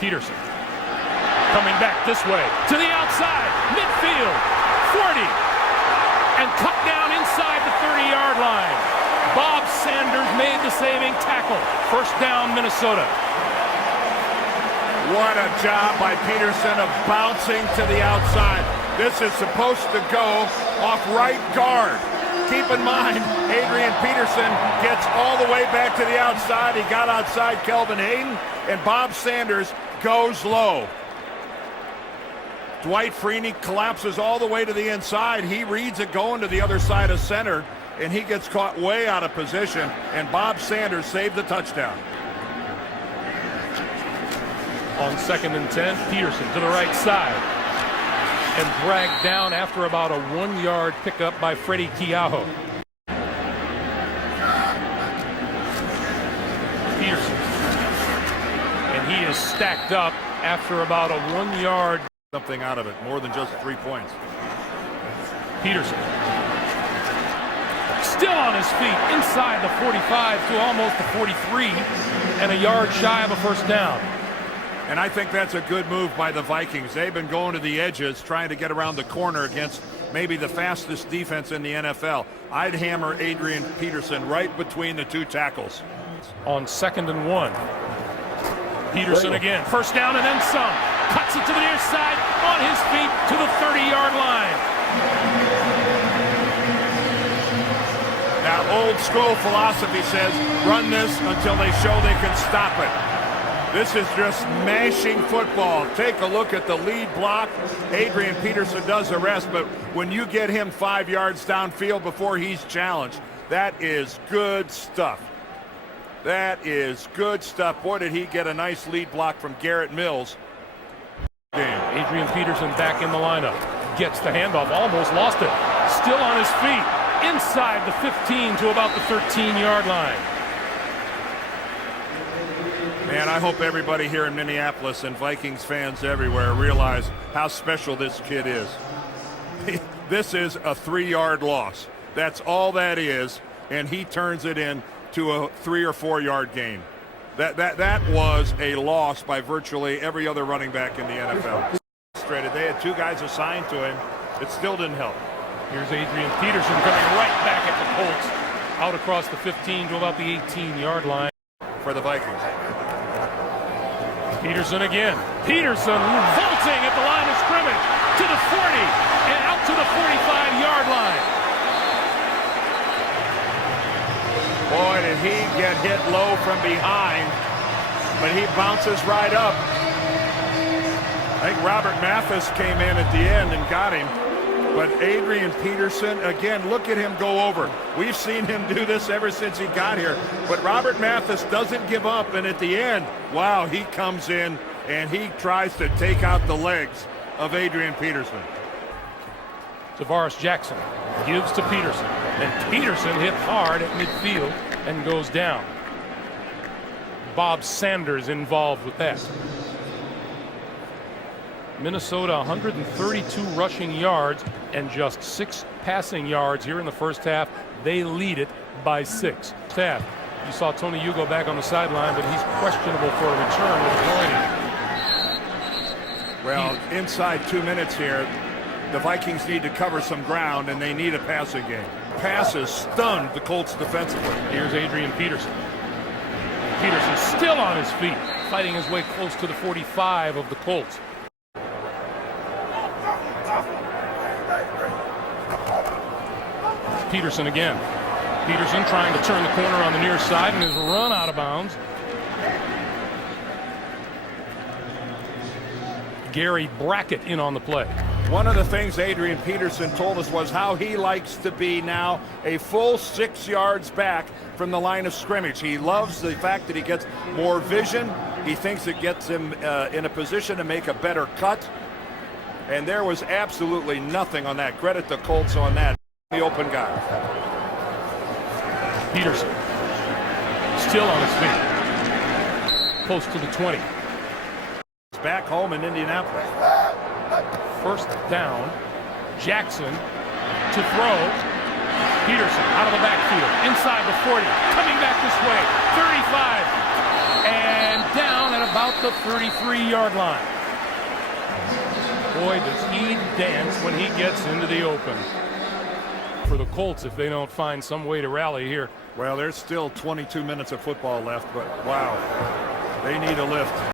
Peterson coming back this way to the outside, midfield, 40, and cut down inside the 30-yard line. Bob Sanders made the saving tackle. First down, Minnesota. What a job by Peterson of bouncing to the outside. This is supposed to go off right guard. Keep in mind, Adrian Peterson gets all the way back to the outside. He got outside Kelvin Hayden, and Bob Sanders goes low. Dwight Freeney collapses all the way to the inside. He reads it going to the other side of center, and he gets caught way out of position, and Bob Sanders saved the touchdown. On 2nd and 10, Peterson to the right side and dragged down after about a 1-yard pickup by Freddie Keaho. Peterson, and he is stacked up after about a 1-yard. Something out of it, more than just 3 points. Peterson still on his feet inside the 45 to almost the 43 and a yard shy of a first down. And I think that's a good move by the Vikings. They've been going to the edges, trying to get around the corner against maybe the fastest defense in the NFL. I'd hammer Adrian Peterson right between the two tackles. On 2nd and 1, Peterson again, first down and then some. Cuts it to the near side, on his feet to the 30-yard line. Now, old school philosophy says, run this until they show they can stop it. This is just mashing football. Take a look at the lead block. Adrian Peterson does the rest, but when you get him 5 yards downfield before he's challenged, that is good stuff. That is good stuff. Boy, did he get a nice lead block from Garrett Mills. Adrian Peterson back in the lineup. Gets the handoff, almost lost it. Still on his feet, inside the 15 to about the 13-yard line. Man, I hope everybody here in Minneapolis and Vikings fans everywhere realize how special this kid is. This is a 3-yard loss. That's all that is, and he turns it into a 3 or 4 yard gain. That was a loss by virtually every other running back in the NFL. They had 2 guys assigned to him. It still didn't help. Here's Adrian Peterson coming right back at the Colts, out across the 15 to about the 18-yard line for the Vikings. Peterson again. Peterson vaulting at the line of scrimmage to the 40 and out to the 45-yard line. Boy, did he get hit low from behind, but he bounces right up. I think Robert Mathis came in at the end and got him, but Adrian Peterson, again, look at him go over. We've seen him do this ever since he got here, but Robert Mathis doesn't give up, and at the end, wow, he comes in and he tries to take out the legs of Adrian Peterson. Tavares Jackson gives to Peterson, and Peterson hit hard at midfield and goes down. Bob Sanders involved with that. Minnesota 132 rushing yards and just 6 passing yards here in the first half. They lead it by 6. You saw Tony Hugo back on the sideline, but he's questionable for a return with groin. Well, inside 2 minutes here, the Vikings need to cover some ground, and they need a passing game. Passes stunned the Colts defensively. Here's Adrian Peterson. Peterson still on his feet, fighting his way close to the 45 of the Colts. Peterson again. Peterson trying to turn the corner on the near side and is run out of bounds. Gary Brackett in on the play. One of the things Adrian Peterson told us was how he likes to be now a full 6 yards back from the line of scrimmage. He loves the fact that he gets more vision. He thinks it gets him in a position to make a better cut. And there was absolutely nothing on that. Credit the Colts on that. The open guy. Peterson still on his feet. Close to the 20. It's back home in Indianapolis. First down. Jackson to throw. Peterson out of the backfield. Inside the 40. Coming back this way. 35. And down at about the 33-yard line. Boy, does he dance when he gets into the open. For the Colts, if they don't find some way to rally here. Well, there's still 22 minutes of football left, but wow, they need a lift.